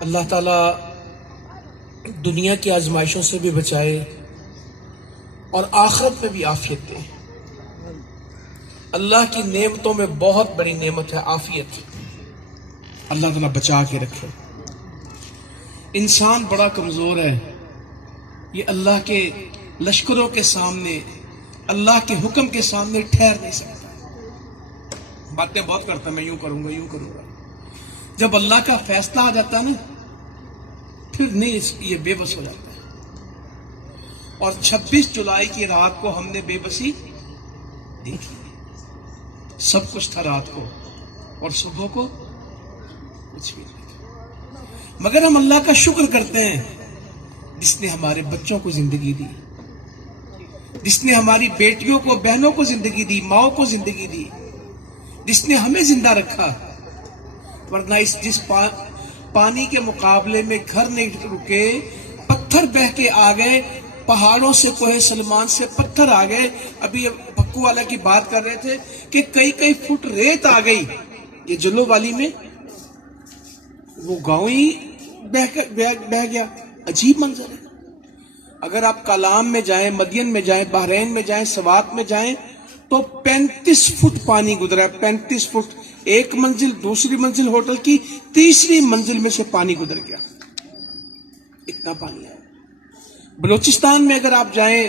اللہ تعالیٰ دنیا کی آزمائشوں سے بھی بچائے اور آخرت میں بھی عافیت دے۔ اللہ کی نعمتوں میں بہت بڑی نعمت ہے عافیت، اللہ تعالیٰ بچا کے رکھے۔ انسان بڑا کمزور ہے، یہ اللہ کے لشکروں کے سامنے، اللہ کے حکم کے سامنے ٹھہر نہیں سکتا۔ باتیں بہت کرتا، میں یوں کروں گا یوں کروں گا، جب اللہ کا فیصلہ آ جاتا نا پھر نہیں، یہ بے بس ہو جاتا ہے۔ اور 26 جولائی کی رات کو ہم نے بے بسی دیکھی، سب کچھ تھا رات کو اور صبح کو کچھ بھی نہیں تھا، مگر ہم اللہ کا شکر کرتے ہیں جس نے ہمارے بچوں کو زندگی دی، جس نے ہماری بیٹیوں کو، بہنوں کو زندگی دی، ماؤں کو زندگی دی، جس نے ہمیں زندہ رکھا۔ ورنہ جس پانی کے مقابلے میں گھر نہیں رکے، پتھر بہہ کے آ گئے، پہاڑوں سے، کوہ سلمان سے پتھر آ گئے۔ ابھی بھکو والا کی بات کر رہے تھے کہ کئی فٹ ریت آ گئی یہ جلو والی میں، وہ گاؤں ہی بہ گیا۔ عجیب منظر ہے۔ اگر آپ کالام میں جائیں، مدین میں جائیں، بحرین میں جائیں، سوات میں جائیں تو 35 فٹ پانی گزرا ہے، 35 فٹ، ایک منزل، دوسری منزل ہوٹل کی، تیسری منزل میں سے پانی گزر گیا، اتنا پانی ہے۔ بلوچستان میں اگر آپ جائیں،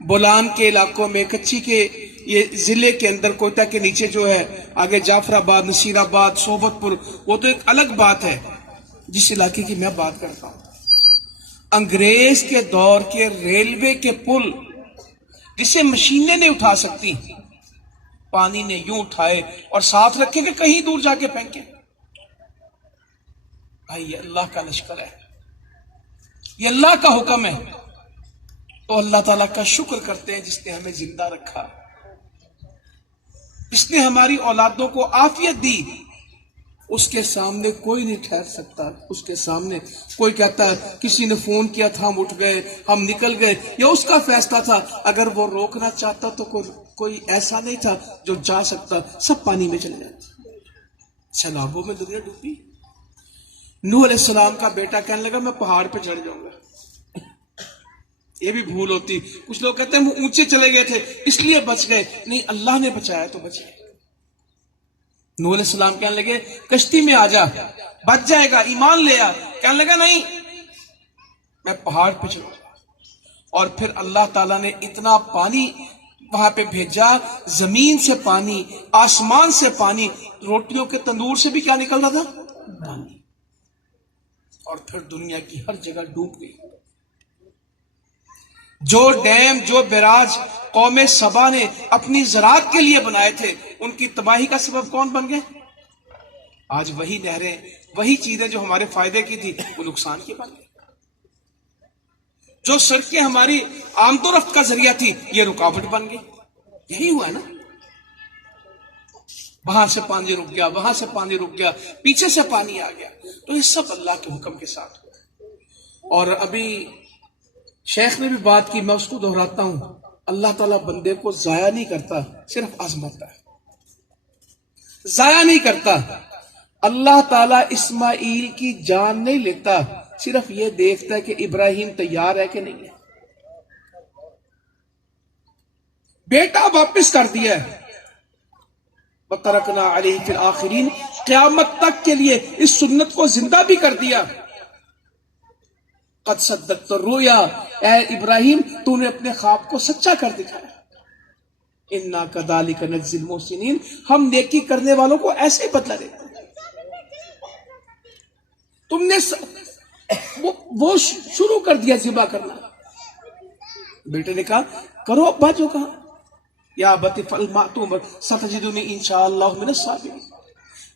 بولان کے علاقوں میں، کچھی کے یہ ضلع کے اندر، کوئٹہ کے نیچے جو ہے، آگے جعفر آباد، نصیر آباد، صحبت پور، وہ تو ایک الگ بات ہے۔ جس علاقے کی میں بات کرتا ہوں، انگریز کے دور کے ریلوے کے پل جسے مشینیں نہیں اٹھا سکتی، پانی نے یوں اٹھائے اور ساتھ رکھے کہ کہیں دور جا کے پھینکے۔ بھائی یہ اللہ کا لشکر ہے، یہ اللہ کا حکم ہے، تو اللہ تعالیٰ کا شکر کرتے ہیں جس نے ہمیں زندہ رکھا، جس نے ہماری اولادوں کو عافیت دی۔ اس کے سامنے کوئی نہیں ٹھہر سکتا، اس کے سامنے کوئی کہتا ہے کسی نے فون کیا تھا، ہم اٹھ گئے، ہم نکل گئے، یا اس کا فیصلہ تھا، اگر وہ روکنا چاہتا تو کوئی ایسا نہیں تھا جو جا سکتا، سب پانی میں چلے جاتے۔ سیلابوں میں دنیا ڈوبی۔ نوح علیہ السلام کا بیٹا کہنے لگا میں پہاڑ پہ چڑھ جاؤں گا، یہ بھی بھول ہوتی۔ کچھ لوگ کہتے ہیں وہ اونچے چلے گئے تھے اس لیے بچ گئے، نہیں، اللہ نے بچایا تو بچ گئے۔ نوح علیہ السلام کہنے لگے کشتی میں آ جا، بچ جائے گا، ایمان لے آ، کہنے لگا نہیں، میں پہاڑ پہ چڑھوں گا۔ اور پھر اللہ تعالیٰ نے اتنا پانی وہاں پہ بھیجا، زمین سے پانی، آسمان سے پانی، روٹیوں کے تندور سے بھی کیا نکل رہا تھا؟ پانی۔ اور پھر دنیا کی ہر جگہ ڈوب گئی۔ جو ڈیم، جو بیراج قوم سبا نے اپنی زراعت کے لیے بنائے تھے، ان کی تباہی کا سبب کون بن گئے؟ آج وہی نہریں، وہی چیزیں جو ہمارے فائدے کی تھی وہ نقصان کی بن گئی۔ جو سڑکیں ہماری آمد و رفت کا ذریعہ تھی یہ رکاوٹ بن گئی۔ یہی ہوا نا، وہاں سے پانی رک گیا، وہاں سے پانی رک گیا، پیچھے سے پانی آ گیا، تو یہ سب اللہ کے حکم کے ساتھ ہوا۔ اور ابھی شیخ نے بھی بات کی، میں اس کو دہراتا ہوں، اللہ تعالیٰ بندے کو ضائع نہیں کرتا، صرف آزماتا ہے، ضائع نہیں کرتا۔ اللہ تعالیٰ اسماعیل کی جان نہیں لیتا، صرف یہ دیکھتا ہے کہ ابراہیم تیار ہے کہ نہیں ہے۔ بیٹا واپس کر دیا ہے، وَتَرَكْنَا عَلَيْهِ فِي الْآخِرِينَ، قیامت تک کے لیے اس سنت کو زندہ بھی کر دیا۔ قد صدقت الرؤیا، اے ابراہیم تو نے اپنے خواب کو سچا کر دکھایا۔ انا کذالک نجزی المحسنین، ہم نیکی کرنے والوں کو ایسے ہی بدلہ دیتے ہیں۔ تم نے وہ شروع کر دیا ذبح کرنا، بیٹے نے کہا کرو ابا جو کہا، یا ابت افعل ما تؤمر ستجدنی انشاءاللہ من الصابرین،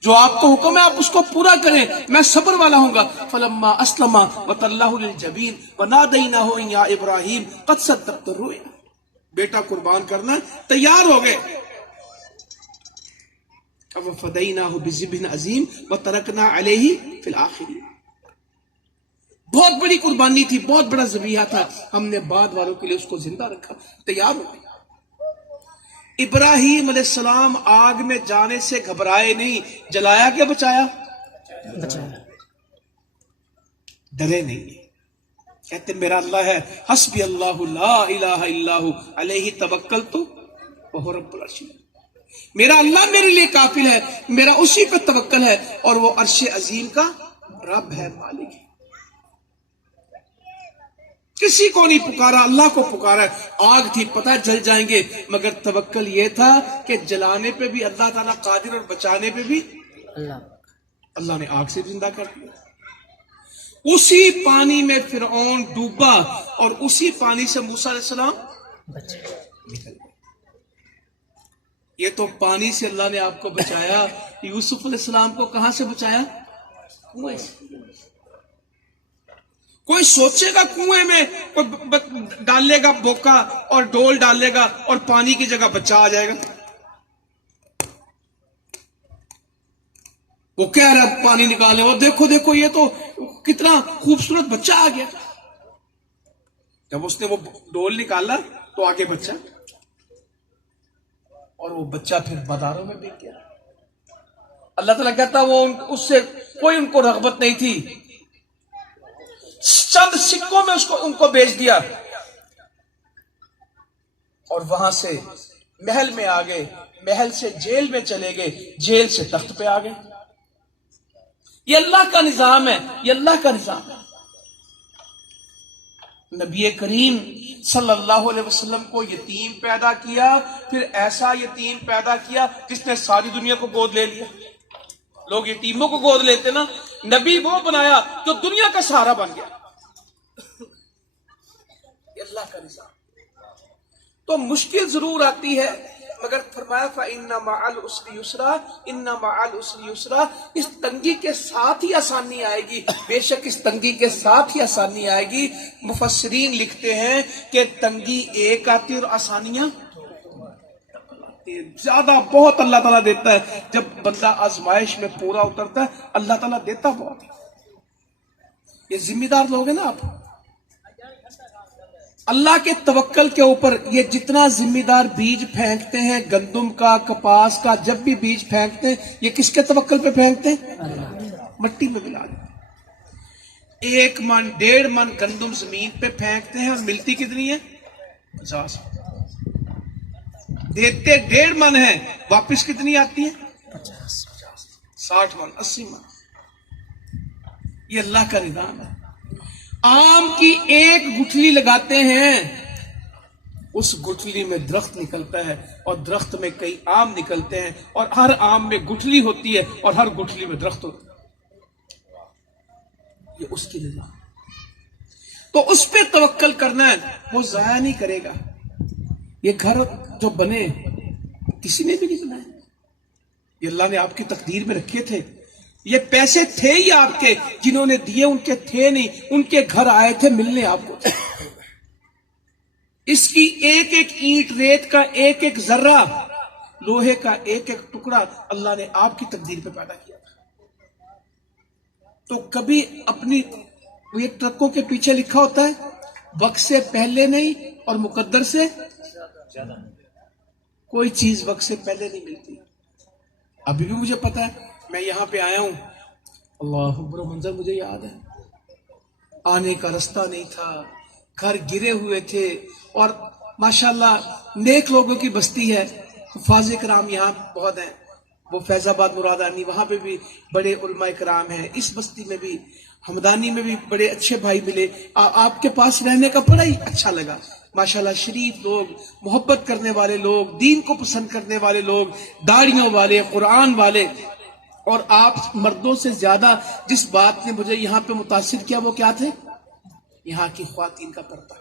جو آپ کو حکم ہے آپ اس کو پورا کریں، میں صبر والا ہوں گا۔ فلما اسلم وتلہ للجبین ونادیناہ ان یا ابراہیم قد صدقت الرؤیا، بیٹا قربان کرنا تیار ہو گئے۔ وفدیناہ بذبح عظیم وترکنا علیہ فی الآخرین، بہت بڑی قربانی تھی، بہت بڑا ذبیحہ تھا، ہم نے بعد والوں کے لیے اس کو زندہ رکھا، تیار ہو گیا۔ ابراہیم علیہ السلام آگ میں جانے سے گھبرائے نہیں، جلایا کہ بچایا؟ بچایا۔ ڈرے نہیں. کہتے میرا اللہ ہے حسبی اللہ لا الہ الا ہو علیہ توکلت وہو رب العرش. میرا اللہ میرے لیے کافل ہے, میرا اسی پہ توکل ہے, اور وہ عرش عظیم کا رب ہے, مالک ہے. کسی کو نہیں پکارا, اللہ کو پکارا. آگ تھی پتہ جل جائیں گے, مگر توکل یہ تھا کہ جلانے پہ بھی اللہ تعالیٰ قادر اور بچانے پہ بھی اللہ نے آگ سے زندہ کر دیا. اسی پانی میں فرعون ڈوبا اور اسی پانی سے موسیٰ علیہ السلام نکل گئے. یہ تو پانی سے اللہ نے آپ کو بچایا. یوسف علیہ السلام کو کہاں سے بچایا؟ کنویں سے. کوئی سوچے گا کنویں میں کوئی ڈالے گا بوکا اور ڈول ڈالے گا اور پانی کی جگہ بچہ آ جائے گا؟ وہ کہہ رہا ہے پانی نکالے, اور دیکھو دیکھو یہ تو کتنا خوبصورت بچہ آ گیا. جب اس نے وہ ڈول نکالا تو آگے بچہ, اور وہ بچہ پھر بازاروں میں بک گیا. اللہ تعالیٰ کہتا وہ اس سے کوئی ان کو رغبت نہیں تھی, چند سکوں میں ان کو بیچ دیا, اور وہاں سے محل میں آ گئے, محل سے جیل میں چلے گئے, جیل سے تخت پہ آ گئے. یہ اللہ کا نظام ہے, یہ اللہ کا نظام ہے. نبی کریم صلی اللہ علیہ وسلم کو یتیم پیدا کیا, پھر ایسا یتیم پیدا کیا جس نے ساری دنیا کو گود لے لیا. لوگ یتیموں کو گود لیتے نا, نبی وہ بنایا جو دنیا کا سہارا بن گیا. یہ اللہ کا نظام. تو مشکل ضرور آتی ہے, مگر فرمایا فَإِنَّ مَعَ الْعُسْرِ يُسْرًا إِنَّ مَعَ الْعُسْرِ يُسْرًا. اس تنگی کے ساتھ ہی آسانی آئے گی, بے شک اس تنگی کے ساتھ ہی آسانی آئے گی. مفسرین لکھتے ہیں کہ تنگی ایک آتی اور آسانیاں زیادہ بہت اللہ تعالیٰ دیتا ہے. جب بندہ آزمائش میں پورا اترتا ہے اللہ تعالیٰ دیتا بہت ہے. یہ ذمہ دار لوگ ہیں نا آپ, اللہ کے توکل کے اوپر. یہ جتنا ذمہ دار بیج پھینکتے ہیں گندم کا, کپاس کا, جب بھی بیج پھینکتے ہیں یہ کس کے توکل پہ پھینکتے ہیں؟ مٹی میں ملا دیتے. 1 من 1.5 من گندم زمین پہ پھینکتے ہیں اور ملتی کتنی ہے؟ 50. دیتے 1.5 من ہے, واپس کتنی آتی ہے؟ 60 من 80 من. یہ اللہ کا نظام ہے. آم کی ایک گٹھلی لگاتے ہیں, اس گٹھلی میں درخت نکلتا ہے, اور درخت میں کئی آم نکلتے ہیں, اور ہر آم میں گٹھلی ہوتی ہے, اور ہر گٹھلی میں درخت ہوتا ہے. یہ اس کی نظام. تو اس پہ توکل کرنا ہے, وہ ضائع نہیں کرے گا. یہ گھر جو بنے کسی نے بھی نہیں بنائے, یہ اللہ نے آپ کی تقدیر میں رکھے تھے. یہ پیسے تھے ہی آپ کے, جنہوں نے دیے ان کے تھے نہیں, ان کے گھر آئے تھے ملنے آپ کو. اس کی ایک ایک اینٹ, ریت کا ایک ایک ذرہ, لوہے کا ایک ایک ٹکڑا اللہ نے آپ کی تقدیر پہ پیدا کیا تھا. تو کبھی اپنی یہ ٹرکوں کے پیچھے لکھا ہوتا ہے وقت سے پہلے نہیں اور مقدر سے زیادہ. کوئی چیز وقت سے پہلے نہیں ملتی. ابھی بھی مجھے پتا ہے, میں یہاں پہ آیا ہوں, اللہ اکبر, منظر مجھے یاد ہے. آنے کا رستہ نہیں تھا, گھر گرے ہوئے تھے, اور ماشاءاللہ نیک لوگوں کی بستی ہے. حفاظ کرام یہاں بہت ہیں, وہ فیض آباد مرادانی وہاں پہ بھی بڑے علماء کرام ہیں. اس بستی میں بھی ہمدانی میں بھی بڑے اچھے بھائی ملے. آپ کے پاس رہنے کا بڑا ہی اچھا لگا. ماشاءاللہ شریف لوگ, محبت کرنے والے لوگ, دین کو پسند کرنے والے لوگ, داڑھیوں والے, قرآن والے. اور آپ مردوں سے زیادہ جس بات نے مجھے یہاں پہ متاثر کیا وہ کیا تھے؟ یہاں کی خواتین کا پردہ.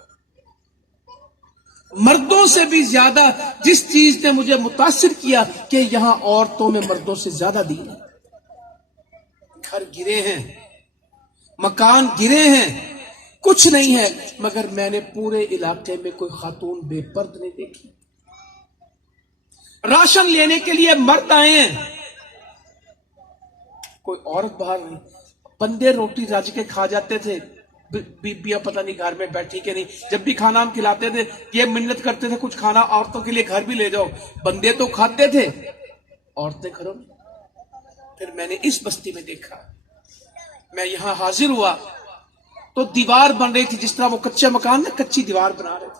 مردوں سے بھی زیادہ جس چیز نے مجھے متاثر کیا کہ یہاں عورتوں میں مردوں سے زیادہ دین ہے. گھر گرے ہیں, مکان گرے ہیں, کچھ نہیں ہے, مگر میں نے پورے علاقے میں کوئی خاتون بے پرد نہیں دیکھی. راشن لینے کے لیے مرد آئے ہیں, کوئی عورت باہر نہیں. بندے روٹی رج کے کھا جاتے تھے, بیبیاں پتہ نہیں گھر میں بیٹھی کہ نہیں. جب بھی کھانا ہم کھلاتے تھے یہ منت کرتے تھے کچھ کھانا عورتوں کے لیے گھر بھی لے جاؤ. بندے تو کھاتے تھے, عورتیں گھروں میں. پھر میں نے اس بستی میں دیکھا, میں یہاں حاضر ہوا, تو دیوار بن رہی تھی، جس طرح وہ کچے مکان میں کچی دیوار بنا رہے تھے.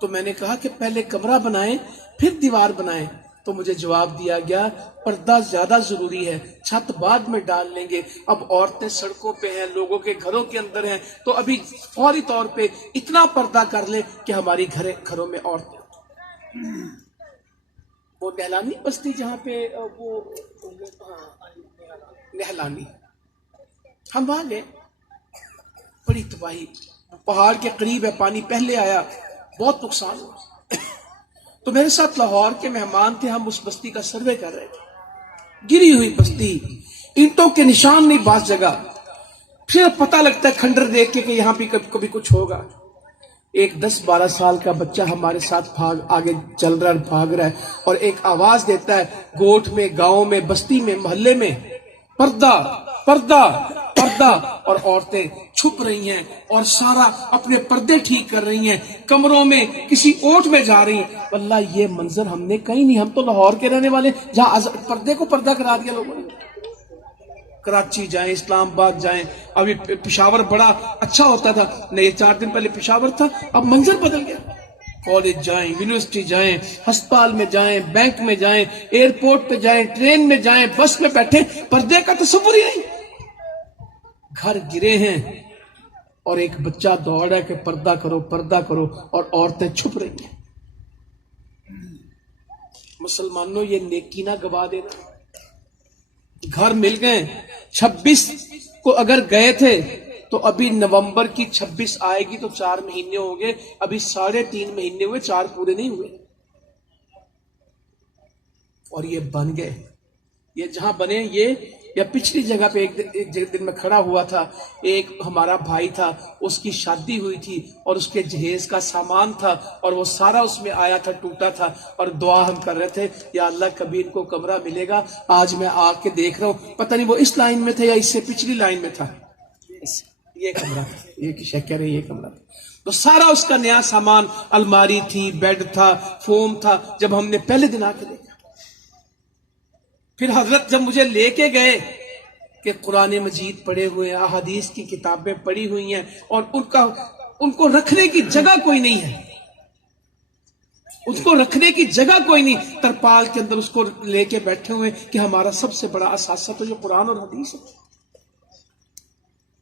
تو میں نے کہا کہ پہلے کمرہ بنائیں پھر دیوار بنائیں. تو مجھے جواب دیا گیا پردہ زیادہ ضروری ہے، چھت بعد میں ڈال لیں گے. اب عورتیں سڑکوں پہ ہیں، لوگوں کے گھروں کے اندر ہیں، تو ابھی فوری طور پہ اتنا پردہ کر لیں کہ ہماری گھروں میں عورتیں. وہ نہلانی بستی جہاں پہ وہ نہلانی، ہم وہاں گئے، بڑی تباہی، پہاڑ کے قریب ہے، پانی پہلے آیا، بہت نقصان ہوا. تو میرے ساتھ لاہور کے مہمان تھے، ہم اس بستی کا سروے کر رہے تھے. گری ہوئی بستی، اینٹوں کے نشان نہیں بعض جگہ. پھر پتہ لگتا ہے کھنڈر دیکھ کے کہ یہاں بھی کبھی کچھ ہوگا. ایک 10-12 سال کا بچہ ہمارے ساتھ آگے چل رہا ہے، بھاگ رہا ہے، اور ایک آواز دیتا ہے، گوٹھ میں، گاؤں میں، بستی میں، محلے میں پردہ پردہ پردہ. اور عورتیں چھپ رہی ہیں اور سارا اپنے پردے ٹھیک کر رہی ہیں، کمروں میں کسی اوٹ میں جا رہی ہیں. واللہ یہ منظر ہم نے کہیں نہیں، ہم تو لاہور کے رہنے والے، جہاں پردے کو پردہ کرا دیا لوگوں نے. کراچی جائیں، اسلام آباد جائیں، ابھی پشاور بڑا اچھا ہوتا تھا، نہیں 4 دن پہلے پشاور تھا، اب منظر بدل گیا. کالج جائیں، یونیورسٹی جائیں، ہسپتال میں جائیں، بینک میں جائیں، ایئرپورٹ پہ جائیں، ٹرین میں جائیں، بس میں بیٹھے، پردے کا تصور ہی نہیں. گھر گرے ہیں اور ایک بچہ دوڑ ہے کہ پردہ کرو پردہ کرو، اور عورتیں چھپ رہی ہیں. مسلمانوں یہ نیکی نہ گوا دینا. گھر مل گئے. 26 کو اگر گئے تھے تو ابھی نومبر کی 26 آئے گی تو 4 مہینے ہوں گے، ابھی 3.5 مہینے ہوئے، 4 پورے نہیں ہوئے. اور یہ بن گئے. یہ جہاں بنے، یہ یا پچھلی جگہ پہ ایک دن میں کھڑا ہوا تھا، ایک ہمارا بھائی تھا، اس کی شادی ہوئی تھی اور اس کے جہیز کا سامان تھا اور وہ سارا اس میں آیا تھا، ٹوٹا تھا، اور دعا ہم کر رہے تھے یا اللہ کبھی ان کو کمرہ ملے گا. آج میں آ کے دیکھ رہا ہوں، پتہ نہیں وہ اس لائن میں تھا یا اس سے پچھلی لائن میں تھا، یہ کمرہ تھا، یہ کہہ رہے یہ کمرہ تھا. تو سارا اس کا نیا سامان، الماری تھی، بیڈ تھا، فوم تھا. جب ہم نے پہلے دن آ کے دیکھا، پھر حضرت جب مجھے لے کے گئے کہ قرآن مجید پڑھے ہوئے ہیں، احادیث کی کتابیں پڑھی ہوئی ہیں، اور ان کو رکھنے کی جگہ کوئی نہیں ہے، اس کو رکھنے کی جگہ کوئی نہیں، ترپال کے اندر اس کو لے کے بیٹھے ہوئے کہ ہمارا سب سے بڑا اثاثہ تو یہ قرآن اور حدیث ہے.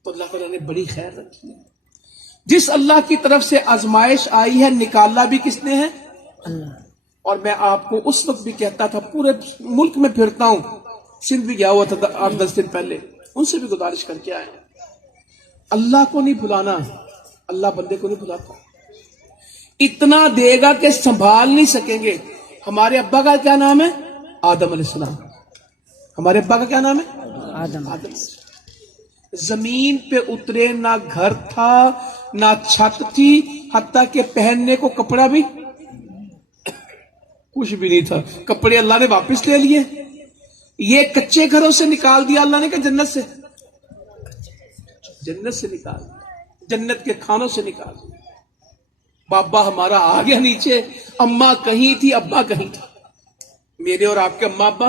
تو اللہ تعالیٰ نے بڑی خیر رکھی ہے. جس اللہ کی طرف سے آزمائش آئی ہے، نکالا بھی کس نے ہے؟ اللہ. اور میں آپ کو اس وقت بھی کہتا تھا، پورے ملک میں پھرتا ہوں، سندھ بھی گیا ہوا تھا 8-10 دن پہلے، ان سے بھی گزارش کر کے آئے، اللہ کو نہیں بھلانا. اللہ بندے کو نہیں بھلاتا، اتنا دے گا کہ سنبھال نہیں سکیں گے. ہمارے ابا کا کیا نام ہے؟ آدم علیہ السلام. ہمارے ابا کا کیا نام ہے؟ آدم. زمین پہ اترے، نہ گھر تھا نہ چھت تھی، حتیٰ کہ پہننے کو کپڑا بھی کچھ بھی نہیں تھا. کپڑے اللہ نے واپس لے لیے. یہ کچے گھروں سے نکال دیا اللہ نے، کہ جنت سے نکال دیا، جنت کے کھانوں سے نکال دیا. بابا ہمارا آ گیا نیچے، اماں کہیں تھی، ابا کہیں تھا. میرے اور آپ کے اماں ابا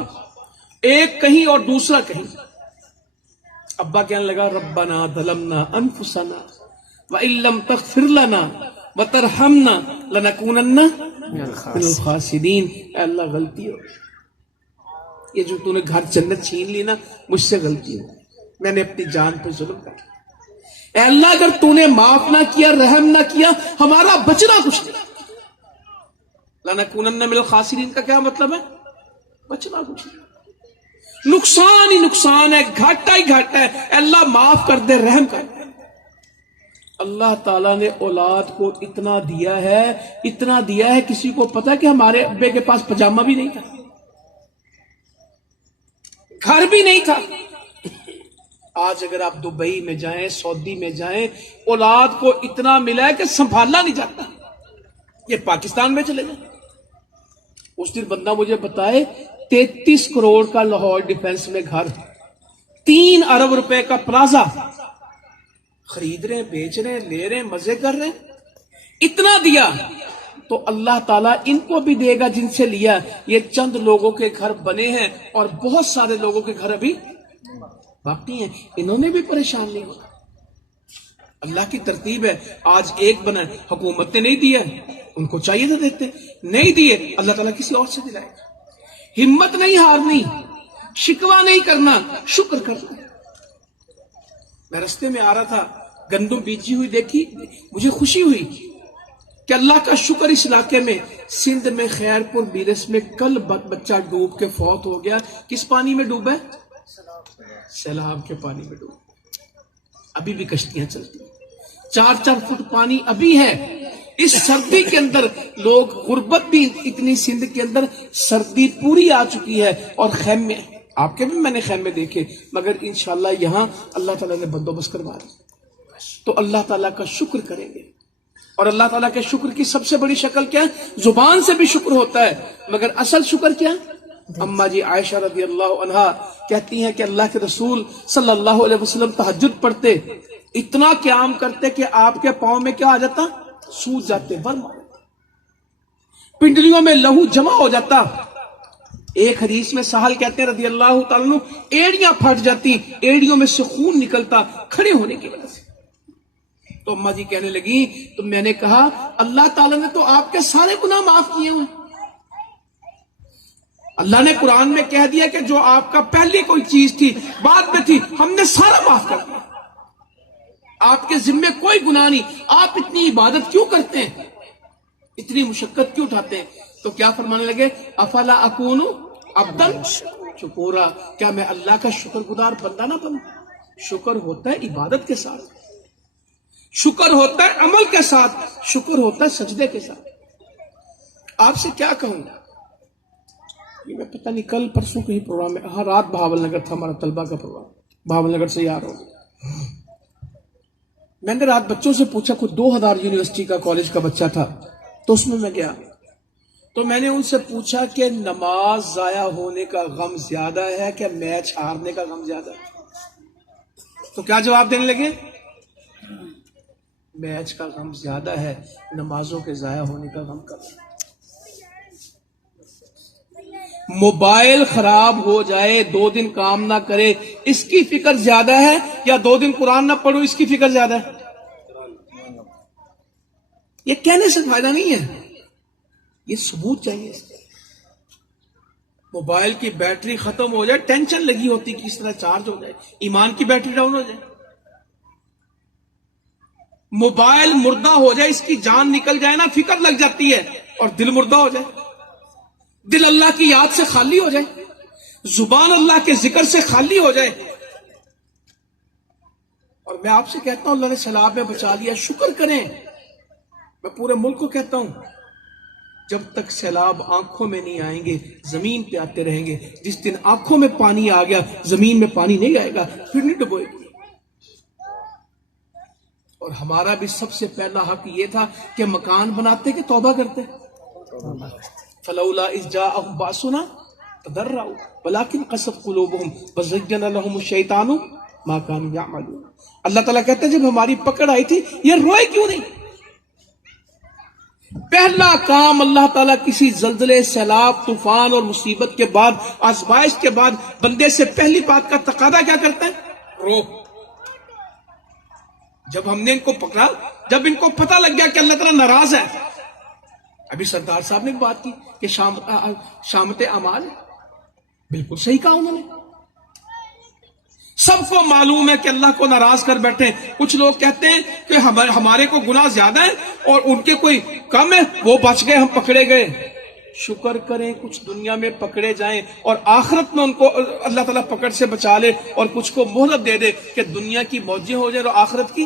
ایک کہیں اور دوسرا کہیں. ابا کہنے لگا ربنا ظلمنا انفسنا وان لم تغفر لنا وترحمنا لنکونن من الخاسرین. اے اللہ غلطی ہو، یہ جو تو نے گھر جنت چھین لی نا، مجھ سے غلطی ہو، میں نے اپنی جان پہ ظلم کر. اے اللہ اگر تو نے معاف نہ کیا، رحم نہ کیا، ہمارا بچنا کچھ نہیں. لنکونن من الخاسرین کا کیا مطلب ہے؟ بچنا کچھ نہیں، نقصان ہی نقصان ہے، گھاٹا ہی گھاٹا ہے. اے اللہ معاف کر دے، رحم کر دے. اللہ تعالیٰ نے اولاد کو اتنا دیا ہے، کسی کو پتا کہ ہمارے ابے کے پاس پجامہ بھی نہیں تھا، گھر بھی نہیں تھا. آج اگر آپ دبئی میں جائیں، سعودی میں جائیں، اولاد کو اتنا ملا ہے کہ سنبھالا نہیں جاتا. یہ پاکستان میں چلے جائیں. اس دن بندہ مجھے بتائے 33 کروڑ کا لاہور ڈیفنس میں گھر، 3 ارب روپے کا پلازا، خرید رہے ہیں، بیچ رہے ہیں، لے رہے ہیں، مزے کر رہے ہیں. اتنا دیا تو اللہ تعالیٰ ان کو بھی دے گا جن سے لیا. یہ چند لوگوں کے گھر بنے ہیں اور بہت سارے لوگوں کے گھر ابھی باقی ہیں، انہوں نے بھی پریشان نہیں ہونا. اللہ کی ترتیب ہے. آج ایک بنا, حکومت نے نہیں دیا, ان کو چاہیے تھا دیتے, نہیں دیے, اللہ تعالیٰ کسی اور سے دلائے گا. ہمت نہیں ہارنی, شکوہ نہیں کرنا, شکر کرنا. میں رستے میں آ رہا تھا, گندم بیجی ہوئی دیکھی, مجھے خوشی ہوئی کہ اللہ کا شکر اس علاقے میں, سندھ میں خیر پور بیرس میں کل بچہ ڈوب کے فوت ہو گیا. کس پانی میں ڈوبا ہے؟ سیلاب کے پانی میں ڈوبا. ابھی بھی کشتیاں چلتی ہیں, 4-4 فٹ پانی ابھی ہے. اس سردی کے اندر لوگ, غربت بھی اتنی سندھ کے اندر, سردی پوری آ چکی ہے, اور خیمے, آپ کے بھی میں نے خیمے دیکھے, مگر انشاءاللہ یہاں اللہ تعالیٰ نے بندوبست کروا دیا. تو اللہ تعالیٰ کا شکر کریں گے. اور اللہ تعالیٰ کے شکر کی سب سے بڑی شکل کیا ہے؟ زبان سے بھی شکر ہوتا ہے, مگر اصل شکر کیا؟ اما جی عائشہ رضی اللہ عنہا کہتی ہیں کہ اللہ کے رسول صلی اللہ علیہ وسلم تہجد پڑھتے, اتنا قیام کرتے کہ آپ کے پاؤں میں کیا آ جاتا؟ سوج جاتے, ورم آ جاتے, پنڈلیوں میں لہو جمع ہو جاتا. ایک حدیث میں سہل کہتے ہیں رضی اللہ تعالیٰ عنہ, ایڑیاں پھٹ جاتی, ایڑیوں میں سے خون نکلتا کھڑے ہونے کی وجہ سے. تو اما جی کہنے لگی, تو میں نے کہا اللہ تعالیٰ نے تو آپ کے سارے گناہ معاف کیے ہوئے. اللہ نے قرآن میں کہہ دیا کہ جو آپ کا پہلی کوئی چیز تھی, بعد میں تھی, ہم نے سارا معاف کر دیا. آپ کے ذمے کوئی گناہ نہیں. آپ اتنی عبادت کیوں کرتے ہیں, اتنی مشقت کیوں اٹھاتے ہیں؟ تو کیا فرمانے لگے, افلا اکون عبدا شکورا, کیا میں اللہ کا شکر گزار بندہ نہ بنوں؟ شکر ہوتا ہے عبادت کے ساتھ, شکر ہوتا ہے عمل کے ساتھ, شکر ہوتا ہے سجدے کے ساتھ. آپ سے کیا کہوں, یہ میں پتہ نہیں کل پرسوں کہیں پروگرام میں, ہاں رات بہاول نگر تھا ہمارا طلبہ کا پروگرام, بہاول نگر سے یار ہو گیا. میں نے رات بچوں سے پوچھا, کوئی 2000 یونیورسٹی کا کالج کا بچہ تھا, تو اس میں گیا, تو میں نے ان سے پوچھا کہ نماز ضائع ہونے کا غم زیادہ ہے کہ میچ ہارنے کا غم زیادہ ہے؟ تو کیا جواب دینے لگے؟ میچ کا غم زیادہ ہے, نمازوں کے ضائع ہونے کا غم کم ہے. موبائل خراب ہو جائے, 2 دن کام نہ کرے, اس کی فکر زیادہ ہے, یا 2 دن قرآن نہ پڑھو اس کی فکر زیادہ ہے؟ یہ کہنے سے فائدہ نہیں ہے, یہ ثبوت چاہیے اس کے. موبائل کی بیٹری ختم ہو جائے, ٹینشن لگی ہوتی کہ اس طرح چارج ہو جائے, ایمان کی بیٹری ڈاؤن ہو جائے. موبائل مردہ ہو جائے, اس کی جان نکل جائے نا, فکر لگ جاتی ہے, اور دل مردہ ہو جائے, دل اللہ کی یاد سے خالی ہو جائے, زبان اللہ کے ذکر سے خالی ہو جائے. اور میں آپ سے کہتا ہوں, اللہ نے سیلاب میں بچا لیا, شکر کریں. میں پورے ملک کو کہتا ہوں, جب تک سیلاب آنکھوں میں نہیں آئیں گے, زمین پہ آتے رہیں گے. جس دن آنکھوں میں پانی آ گیا, زمین میں پانی نہیں آئے گا, پھر نہیں ڈبوئے گی. اور ہمارا بھی سب سے پہلا حق یہ تھا کہ مکان بناتے کہ توبہ کرتے. فلولا اذ جاءهم باسنا تضرعوا ولكن قست قلوبهم وزين لهم الشيطان ما كانوا يعملون. اللہ تعالیٰ کہتے ہیں جب ہماری پکڑ آئی تھی, یہ روئے کیوں نہیں؟ پہلا کام اللہ تعالیٰ کسی زلزلے, سیلاب, طوفان اور مصیبت کے بعد, آزمائش کے بعد بندے سے پہلی بات کا تقاضا کیا کرتا ہے؟ رو. جب ہم نے ان کو پکڑا, جب ان کو پتہ لگ گیا کہ اللہ تعالیٰ ناراض ہے. ابھی سردار صاحب نے ایک بات کی کہ شامت اعمال, بالکل صحیح کہا انہوں نے. سب کو معلوم ہے کہ اللہ کو ناراض کر بیٹھے. کچھ لوگ کہتے ہیں کہ ہمارے کو گناہ زیادہ ہے اور ان کے کوئی کم ہے, وہ بچ گئے, ہم پکڑے گئے. شکر کریں کچھ دنیا میں پکڑے جائیں, اور آخرت میں ان کو اللہ تعالیٰ پکڑ سے بچا لے, اور کچھ کو مہلت دے دے کہ دنیا کی موجیں ہو جائیں اور آخرت کی.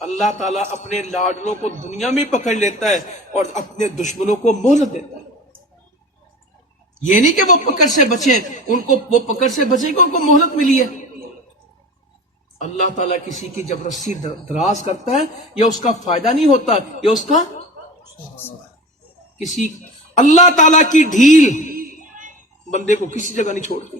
اللہ تعالیٰ اپنے لاڈلوں کو دنیا میں پکڑ لیتا ہے اور اپنے دشمنوں کو مہلت دیتا ہے. یہ نہیں کہ وہ پکڑ سے بچیں, ان کو وہ پکڑ سے بچیں کہ ان کو مہلت ملی ہے. اللہ تعالیٰ کسی کی جب رسی دراز کرتا ہے, یہ اس کا فائدہ نہیں ہوتا, یہ اس کا کسی, اللہ تعالیٰ کی ڈھیل بندے کو کسی جگہ نہیں چھوڑتی.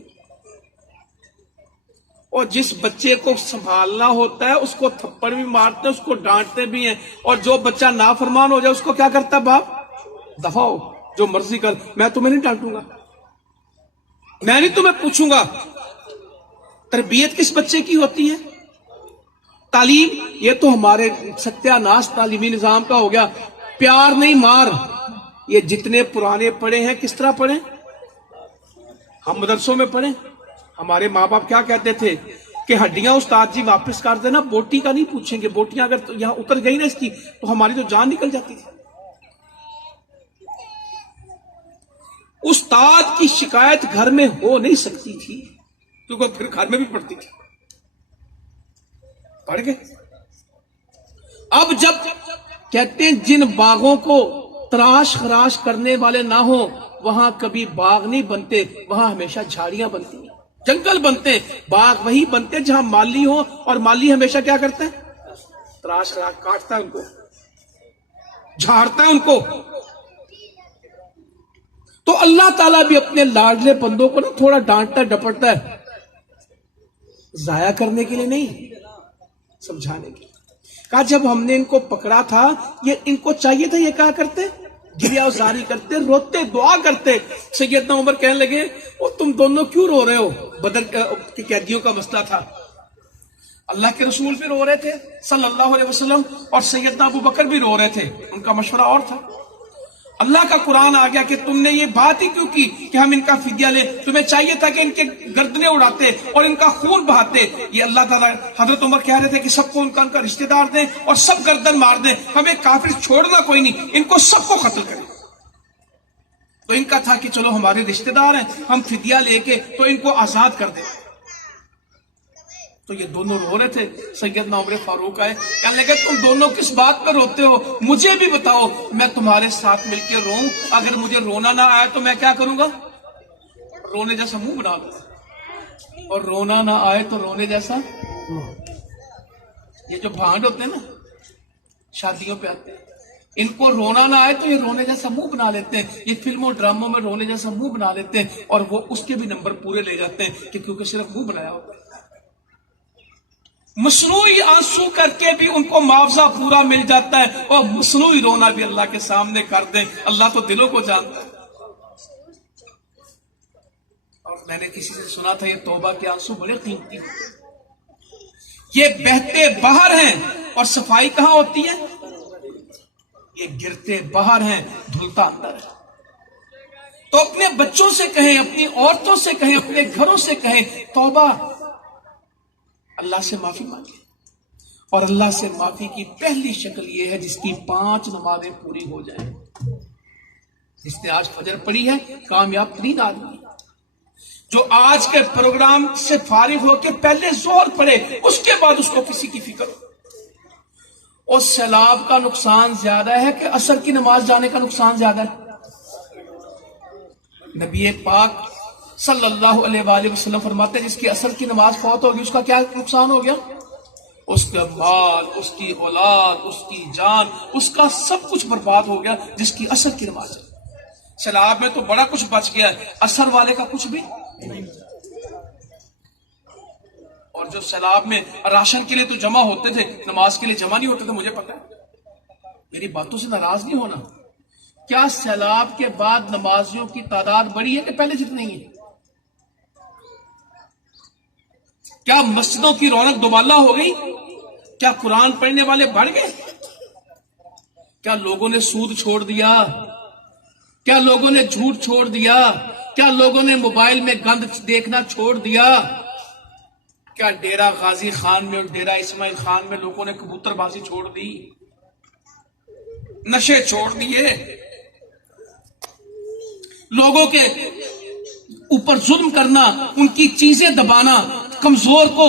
اور جس بچے کو سنبھالنا ہوتا ہے اس کو تھپڑ بھی مارتے ہیں, اس کو ڈانٹتے بھی ہیں, اور جو بچہ نافرمان ہو جائے اس کو کیا کرتا ہے باپ؟ دفع ہو, جو مرضی کر, میں تمہیں نہیں ڈانٹوں گا, میں نہیں تمہیں پوچھوں گا. تربیت کس بچے کی ہوتی ہے؟ تعلیم یہ تو ہمارے ستیہ ناش تعلیمی نظام کا ہو گیا، پیار نہیں مار. یہ جتنے پرانے پڑھے ہیں کس طرح پڑھے؟ ہم مدرسوں میں پڑھے. ہمارے ماں باپ کیا کہتے تھے کہ ہڈیاں استاد جی واپس کر دینا، بوٹی کا نہیں پوچھیں گے، بوٹیاں اگر یہاں اتر گئی نا اس کی تو ہماری تو جان نکل جاتی تھی. استاد کی شکایت گھر میں ہو نہیں سکتی تھی کیونکہ پھر گھر میں بھی پڑھتی تھی. پڑھ گئے. اب جب کہتے ہیں جن باغوں کو تراش خراش کرنے والے نہ ہوں وہاں کبھی باغ نہیں بنتے، وہاں ہمیشہ جھاڑیاں بنتی ہیں، جنگل بنتے ہیں. باغ وہی بنتے ہیں جہاں مالی ہو، اور مالی ہمیشہ کیا کرتا ہے؟ تراش خراش کاٹتا ہے ان کو، جھاڑتا ہے ان کو. تو اللہ تعالیٰ بھی اپنے لاڈلے بندوں کو نا تھوڑا ڈانٹتا ڈپٹتا ہے، ضائع کرنے کے لیے نہیں، سمجھانے کے لیے. کہا جب ہم نے ان کو پکڑا تھا، یہ ان کو چاہیے تھا یہ کہا کرتے، گریہ زاری کرتے، روتے، دعا کرتے. سیدنا عمر کہنے لگے وہ تم دونوں کیوں رو رہے ہو؟ بدر کے قیدیوں کا مسئلہ تھا. اللہ کے رسول بھی رو رہے تھے صلی اللہ علیہ وسلم، اور سیدنا ابو بکر بھی رو رہے تھے. ان کا مشورہ اور تھا. اللہ کا قرآن آ گیا کہ تم نے یہ بات ہی کیوں کی کہ ہم ان کا فدیہ لیں؟ تمہیں چاہیے تھا کہ ان کے گردنیں اڑاتے اور ان کا خون بہاتے. یہ اللہ تعالیٰ حضرت عمر کہہ رہے تھے کہ سب کو ان کا رشتہ دار دیں اور سب گردن مار دیں، ہمیں کافر چھوڑنا کوئی نہیں، ان کو سب کو قتل کریں. تو ان کا تھا کہ چلو ہمارے رشتہ دار ہیں، ہم فدیہ لے کے تو ان کو آزاد کر دیں. تو یہ دونوں رو رہے تھے. سیدنا عمر فاروق آئے، کہنے لگے تم دونوں کس بات پر روتے ہو؟ مجھے بھی بتاؤ، میں تمہارے ساتھ مل کے روؤں. اگر مجھے رونا نہ آئے تو میں کیا کروں گا؟ رونے جیسا منہ بنا دوں. اور رونا نہ آئے تو رونے جیسا. یہ جو بھانڈ ہوتے ہیں نا شادیوں پہ آتے ہیں، ان کو رونا نہ آئے تو یہ رونے جیسا منہ بنا لیتے ہیں. یہ فلموں ڈراموں میں رونے جیسا منہ بنا لیتے ہیں، اور وہ اس کے بھی نمبر پورے لے جاتے ہیں کہ کیونکہ صرف منہ بنایا ہوتا ہے. مصنوعی آنسو کر کے بھی ان کو معاوضہ پورا مل جاتا ہے، اور مصنوعی رونا بھی اللہ کے سامنے کر دیں. اللہ تو دلوں کو جانتا ہے. اور میں نے کسی سے سنا تھا یہ توبہ کے آنسو بڑے قیمتی ہوتے ہیں. یہ بہتے باہر ہیں اور صفائی کہاں ہوتی ہے؟ یہ گرتے باہر ہیں، دھلتا اندر ہے. تو اپنے بچوں سے کہیں، اپنی عورتوں سے کہیں، اپنے گھروں سے کہیں توبہ، اللہ سے معافی مانگے. اور اللہ سے معافی کی پہلی شکل یہ ہے جس کی 5 نمازیں پوری ہو جائیں. جس نے آج فجر پڑھی ہے کامیاب ترین آدمی. جو آج کے پروگرام سے فارغ ہو کے پہلے ظہر پڑھے، اس کے بعد اس کو کسی کی فکر ہو. اور سیلاب کا نقصان زیادہ ہے کہ عصر کی نماز جانے کا نقصان زیادہ ہے؟ نبی پاک صلی اللہ علیہ وآلہ وسلم فرماتے ہیں جس کی عصر کی نماز فوت ہوگی اس کا کیا نقصان ہو گیا؟ اس کا مال، اس کی اولاد، اس کی جان، اس کا سب کچھ برباد ہو گیا جس کی عصر کی نماز ہے. سیلاب میں تو بڑا کچھ بچ گیا ہے، عصر والے کا کچھ بھی نہیں. اور جو سیلاب میں راشن کے لیے تو جمع ہوتے تھے، نماز کے لیے جمع نہیں ہوتے تھے. مجھے پتا ہے، میری باتوں سے ناراض نہیں ہونا. کیا سیلاب کے بعد نمازیوں کی تعداد بڑھی ہے کہ پہلے جتنی ہے؟ کیا مسجدوں کی رونق دوبالا ہو گئی؟ کیا قرآن پڑھنے والے بڑھ گئے؟ کیا لوگوں نے سود چھوڑ دیا؟ کیا لوگوں نے جھوٹ چھوڑ دیا؟ کیا لوگوں نے موبائل میں گند دیکھنا چھوڑ دیا؟ کیا ڈیرہ غازی خان میں اور ڈیرہ اسماعیل خان میں لوگوں نے کبوتر بازی چھوڑ دی، نشے چھوڑ دیے، لوگوں کے اوپر ظلم کرنا، ان کی چیزیں دبانا، کمزور کو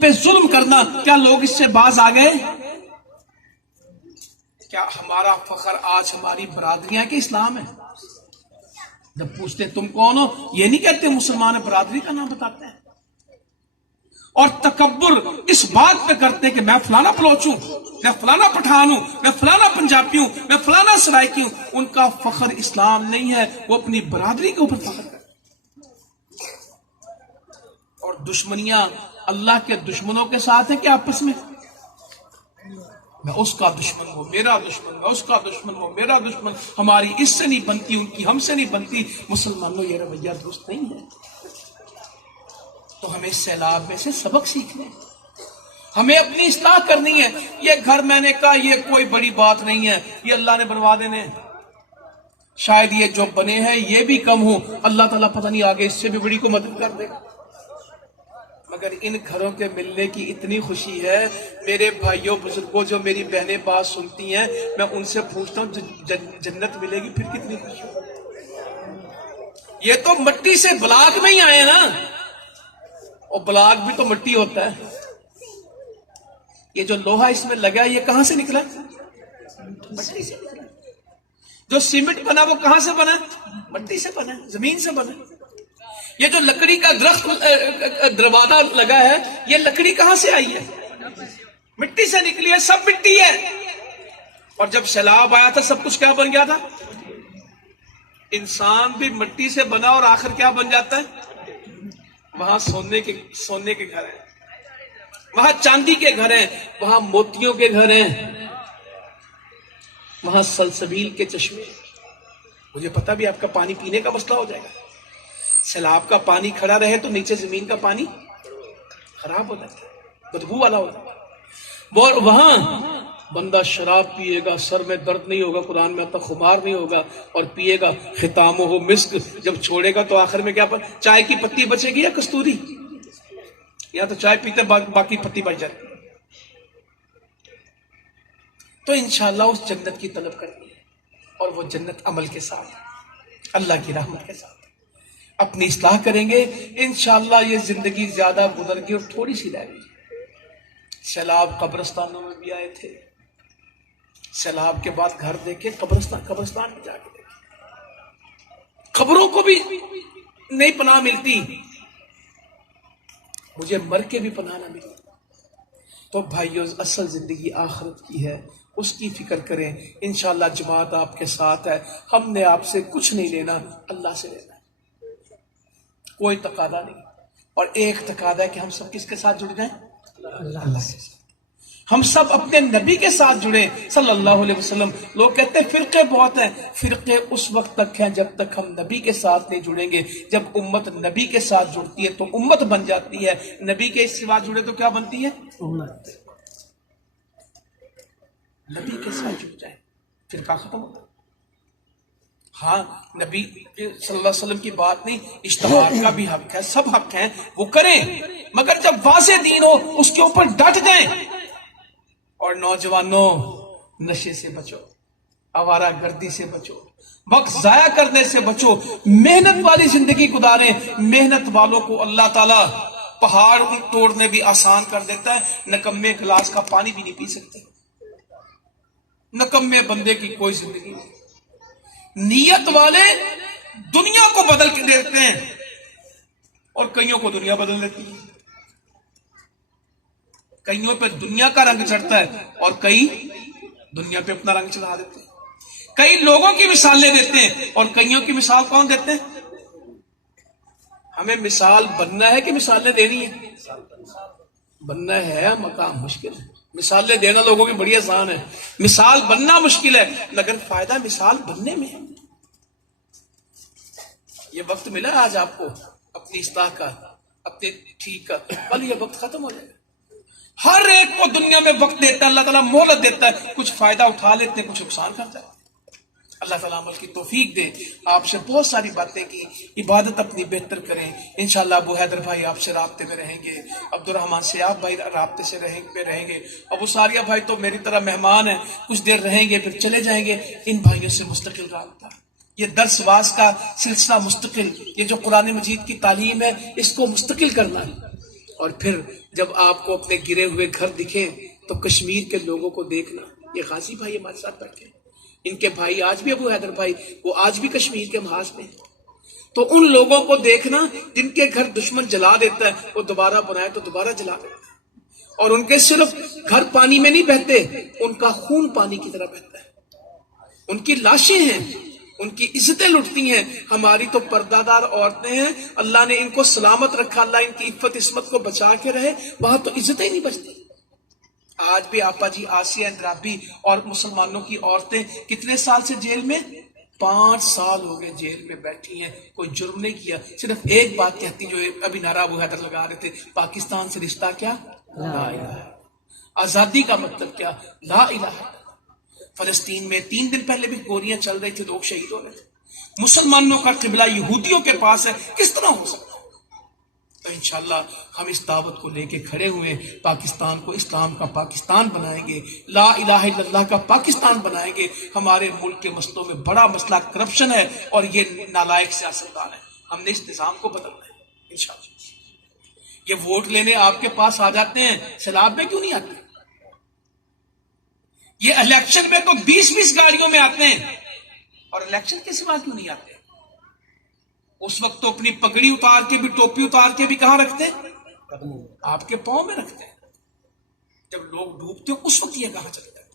پہ ظلم کرنا، کیا لوگ اس سے باز آ گئے؟ کیا ہمارا فخر آج ہماری برادریاں کے اسلام ہے؟ جب پوچھتے تم کون ہو، یہ نہیں کہتے مسلمان برادری کا نام بتاتے ہیں. اور تکبر اس بات پہ کرتے کہ میں فلانا بلوچ ہوں، میں فلانا پٹھان ہوں، میں فلانا پنجابی ہوں، میں فلانا سرائکی ہوں. ان کا فخر اسلام نہیں ہے، وہ اپنی برادری کے اوپر فخر کرتے. اور دشمنیاں اللہ کے دشمنوں کے ساتھ ہیں کہ آپس میں؟ میں اس کا دشمن ہوں، میرا دشمن، میں اس کا دشمن ہوں، میرا دشمن. ہماری اس سے نہیں بنتی، ان کی ہم سے نہیں بنتی. مسلمانوں یہ رویہ درست نہیں ہے. تو ہمیں سیلاب میں سے سبق سیکھنے. ہمیں اپنی اصلاح کرنی ہے. یہ گھر میں نے کہا یہ کوئی بڑی بات نہیں ہے، یہ اللہ نے بنوا دینے ہیں. شاید یہ جو بنے ہیں یہ بھی کم ہو، اللہ تعالیٰ پتہ نہیں آگے اس سے بھی بڑی کو مدد کر دے گا. مگر ان گھروں کے ملنے کی اتنی خوشی ہے میرے بھائیوں بزرگوں، جو میری بہنیں بات سنتی ہیں، میں ان سے پوچھتا ہوں جنت ملے گی پھر کتنی خوشی ہو. یہ تو مٹی سے بلاک میں ہی آئے نا، اور بلاک بھی تو مٹی ہوتا ہے. یہ جو لوہا اس میں لگا ہے یہ کہاں سے نکلا؟ مٹی سے نکلا. جو سیمنٹ بنا وہ کہاں سے بنا؟ مٹی سے بنا، زمین سے بنا. یہ جو لکڑی کا درخت دروازہ لگا ہے یہ لکڑی کہاں سے آئی ہے؟ مٹی سے نکلی ہے، سب مٹی ہے. اور جب سیلاب آیا تھا سب کچھ کیا بن گیا تھا؟ انسان بھی مٹی سے بنا اور آخر کیا بن جاتا ہے؟ وہاں سونے کے گھر ہیں، وہاں چاندی کے گھر ہیں، وہاں موتیوں کے گھر ہیں، وہاں سلسبیل کے چشمے. مجھے پتا بھی آپ کا پانی پینے کا مسئلہ ہو جائے گا. سیلاب کا پانی کھڑا رہے تو نیچے زمین کا پانی خراب ہو جاتا ہے، بدبو والا ہو جاتا ہے. اور وہاں بندہ شراب پیے گا، سر میں درد نہیں ہوگا، قرآن میں اب تک خمار نہیں ہوگا، اور پیے گا ختامہ ہو مسک. جب چھوڑے گا تو آخر میں کیا چائے کی پتی بچے گی یا کستوری؟ یا تو چائے پیتے باقی پتی بچ جاتی. تو انشاءاللہ اس جنت کی طلب کرنی ہے، اور وہ جنت عمل کے ساتھ، اللہ کی رحمت کے ساتھ. اپنی اصلاح کریں گے انشاءاللہ یہ زندگی زیادہ گزر گئی اور تھوڑی سی رہ گئی. سیلاب قبرستانوں میں بھی آئے تھے، سیلاب کے بعد گھر دیکھے، قبرستان میں جا کے دیکھے. قبروں کو بھی نہیں پناہ ملتی، مجھے مر کے بھی پناہ نہ ملی. تو بھائیو اصل زندگی آخرت کی ہے، اس کی فکر کریں. انشاءاللہ جماعت آپ کے ساتھ ہے. ہم نے آپ سے کچھ نہیں لینا، اللہ سے لینا ہے. کوئی تقاضا نہیں، اور ایک تقاضا ہے کہ ہم سب کس کے ساتھ جڑ جائیں؟ اللہ سے. ہم سب اپنے نبی کے ساتھ جڑیں صلی اللہ علیہ وسلم. لوگ کہتے ہیں فرقے بہت ہیں، فرقے اس وقت تک ہیں جب تک ہم نبی کے ساتھ نہیں جڑیں گے. جب امت نبی کے ساتھ جڑتی ہے تو امت بن جاتی ہے. نبی کے سوا جڑے تو کیا بنتی ہے؟ امت. نبی کے ساتھ جڑ جائے فرقہ ختم ہوتا ہے. ہاں نبی صلی اللہ علیہ وسلم کی بات نہیں، اشتہار کا بھی حق ہے، سب حق ہیں وہ کریں، مگر جب واضح دین ہو اس کے اوپر ڈٹ جائیں. اور نوجوانوں نشے سے بچو، آوارہ گردی سے بچو، وقت ضائع کرنے سے بچو، محنت والی زندگی گزاریں. محنت والوں کو اللہ تعالیٰ پہاڑ توڑنے بھی آسان کر دیتا ہے. نکمے گلاس کا پانی بھی نہیں پی سکتے. نکمے بندے کی کوئی زندگی نہیں. نیت والے دنیا کو بدل کے دیتے ہیں، اور کئیوں کو دنیا بدل دیتی ہے. کئیوں پہ دنیا کا رنگ چڑھتا ہے اور کئی دنیا پہ اپنا رنگ چڑھا دیتے ہیں. کئی لوگوں کی مثالیں دیتے ہیں اور کئیوں کی مثال کون دیتے ہیں؟ ہمیں مثال بننا ہے کہ مثالیں دینی ہے؟ بننا ہے، مقام مشکل ہے. مثالیں دینا لوگوں کی بڑی آسان ہے، مثال بننا مشکل ہے، مگر فائدہ مثال بننے میں ہے. یہ وقت ملا آج آپ کو اپنی اصلاح کا، اپنے ٹھیک کا، کل یہ وقت ختم ہو جائے گا. ہر ایک کو دنیا میں وقت دیتا ہے اللہ تعالیٰ، مہلت دیتا ہے. کچھ فائدہ اٹھا لیتے ہیں، کچھ نقصان کرتا ہے. اللہ تعالیٰ عمل کی توفیق دے. آپ سے بہت ساری باتیں کی، عبادت اپنی بہتر کریں. انشاءاللہ ابو حیدر بھائی آپ سے رابطے میں رہیں گے، عبد الرحمن سیاب بھائی رابطے سے رہیں گے، ابو ساریہ بھائی تو میری طرح مہمان ہیں، کچھ دیر رہیں گے پھر چلے جائیں گے. ان بھائیوں سے مستقل رابطہ، یہ درس واز کا سلسلہ مستقل، یہ جو قرآن مجید کی تعلیم ہے اس کو مستقل کرنا ہے. اور پھر جب آپ کو اپنے گرے ہوئے گھر دکھیں تو کشمیر کے لوگوں کو دیکھنا. یہ غازی بھائی ہمارے ساتھ بیٹھے ہیں، ان کے بھائی آج بھی ابو حیدر بھائی وہ آج بھی کشمیر کے محاذ میں ہیں. تو ان لوگوں کو دیکھنا جن کے گھر دشمن جلا دیتا ہے، وہ دوبارہ بنائے تو دوبارہ جلا دیتا ہے. اور ان کے صرف گھر پانی میں نہیں بہتے، ان کا خون پانی کی طرح بہتا ہے. ان کی لاشیں ہیں، ان کی عزتیں لٹتی ہیں. ہماری تو پردہ دار عورتیں ہیں، اللہ نے ان کو سلامت رکھا، اللہ ان کی عفت عصمت کو بچا کے رہے، وہاں تو عزتیں نہیں بچتی. آج بھی آپا جی آسیہ اندرابی اور مسلمانوں کی عورتیں کتنے سال سے جیل میں؟ 5 سال ہو گئے جیل میں بیٹھی ہیں، کوئی جرم نہیں کیا. صرف ایک بات کہتی جو ابھی نعرہ ابو حیدر لگا رہے تھے، پاکستان سے رشتہ کیا؟ لا الہ. آزادی کا مطلب کیا؟ لا الہ الا اللہ۔ فلسطین میں 3 دن پہلے بھی گولیاں چل رہی تھی، لوگ شہید ہو رہے تھے۔ مسلمانوں کا قبلہ یہودیوں کے پاس ہے، کس طرح ہو سکتا؟ تو انشاءاللہ ہم اس دعوت کو لے کے کھڑے ہوئے، پاکستان کو اسلام کا پاکستان بنائیں گے، لا الہ الا اللہ کا پاکستان بنائیں گے۔ ہمارے ملک کے مسئلوں میں بڑا مسئلہ کرپشن ہے اور یہ نالائق سیاستدان ہے، ہم نے اس نظام کو بدلنا ہے انشاءاللہ۔ یہ ووٹ لینے آپ کے پاس آ جاتے ہیں، سیلاب میں کیوں نہیں آتے؟ یہ الیکشن میں تو 20 گاڑیوں میں آتے ہیں، اور الیکشن کے سوا کیوں نہیں آتے؟ اس وقت تو اپنی پگڑی اتار کے بھی، ٹوپی اتار کے بھی کہاں رکھتے؟ آپ کے پاؤں میں رکھتے ہیں۔ جب لوگ ڈوبتے ہیں اس وقت یہ کہاں چلتا ہے؟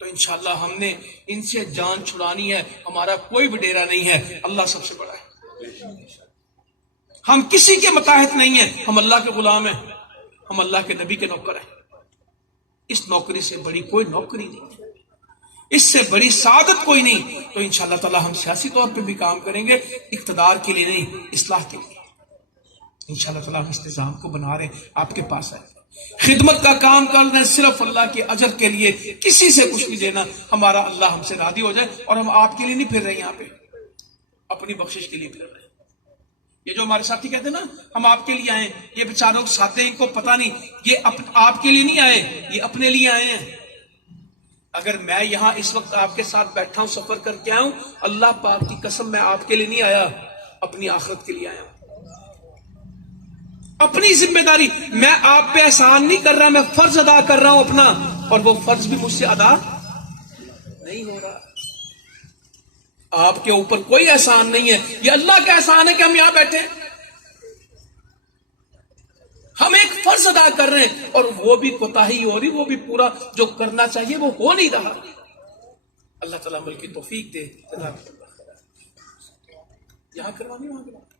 تو انشاءاللہ ہم نے ان سے جان چھڑانی ہے، ہمارا کوئی وڈیرا نہیں ہے، اللہ سب سے بڑا ہے۔ ہم کسی کے متحد نہیں ہیں، ہم اللہ کے غلام ہیں، ہم اللہ کے نبی کے نوکر ہیں۔ اس نوکری سے بڑی کوئی نوکری نہیں ہے، اس سے بڑی سعادت کوئی نہیں۔ تو انشاءاللہ تعالی ہم سیاسی طور پہ بھی کام کریں گے، اقتدار کے لیے نہیں، اصلاح کے لیے۔ انشاءاللہ تعالی ہم اس نظام کو بنا رہے ہیں، آپ کے پاس آئے خدمت کا کام کر رہے ہیں، صرف اللہ کے اجر کے لیے، کسی سے کچھ نہیں دینا۔ ہمارا اللہ ہم سے راضی ہو جائے، اور ہم آپ کے لیے نہیں پھر رہے یہاں پہ، اپنی بخشش کے لیے پھر رہے ہیں۔ یہ جو ہمارے ساتھی کہتے ہیں نا ہم آپ کے لیے آئے، یہ بیچاروں کے ساتھ ہیں، ان کو پتہ نہیں یہ آپ کے لیے نہیں آئے، یہ اپنے لیے آئے ہیں۔ اگر میں یہاں اس وقت آپ کے ساتھ بیٹھا ہوں، سفر کر کے آیا ہوں، اللہ پاک کی قسم میں آپ کے لیے نہیں آیا، اپنی آخرت کے لیے آیا ہوں۔ اپنی ذمہ داری، میں آپ پہ احسان نہیں کر رہا، میں فرض ادا کر رہا ہوں اپنا، اور وہ فرض بھی مجھ سے ادا نہیں ہو رہا۔ آپ کے اوپر کوئی احسان نہیں ہے، یہ اللہ کا احسان ہے کہ ہم یہاں بیٹھے ہیں۔ ہم ایک فرض ادا کر رہے ہیں، اور وہ بھی کوتاہی ہو رہی، وہ بھی پورا جو کرنا چاہیے وہ ہو نہیں رہا۔ اللہ تعالیٰ عمل کی توفیق دے۔ یہاں کروانی وہاں کروانی۔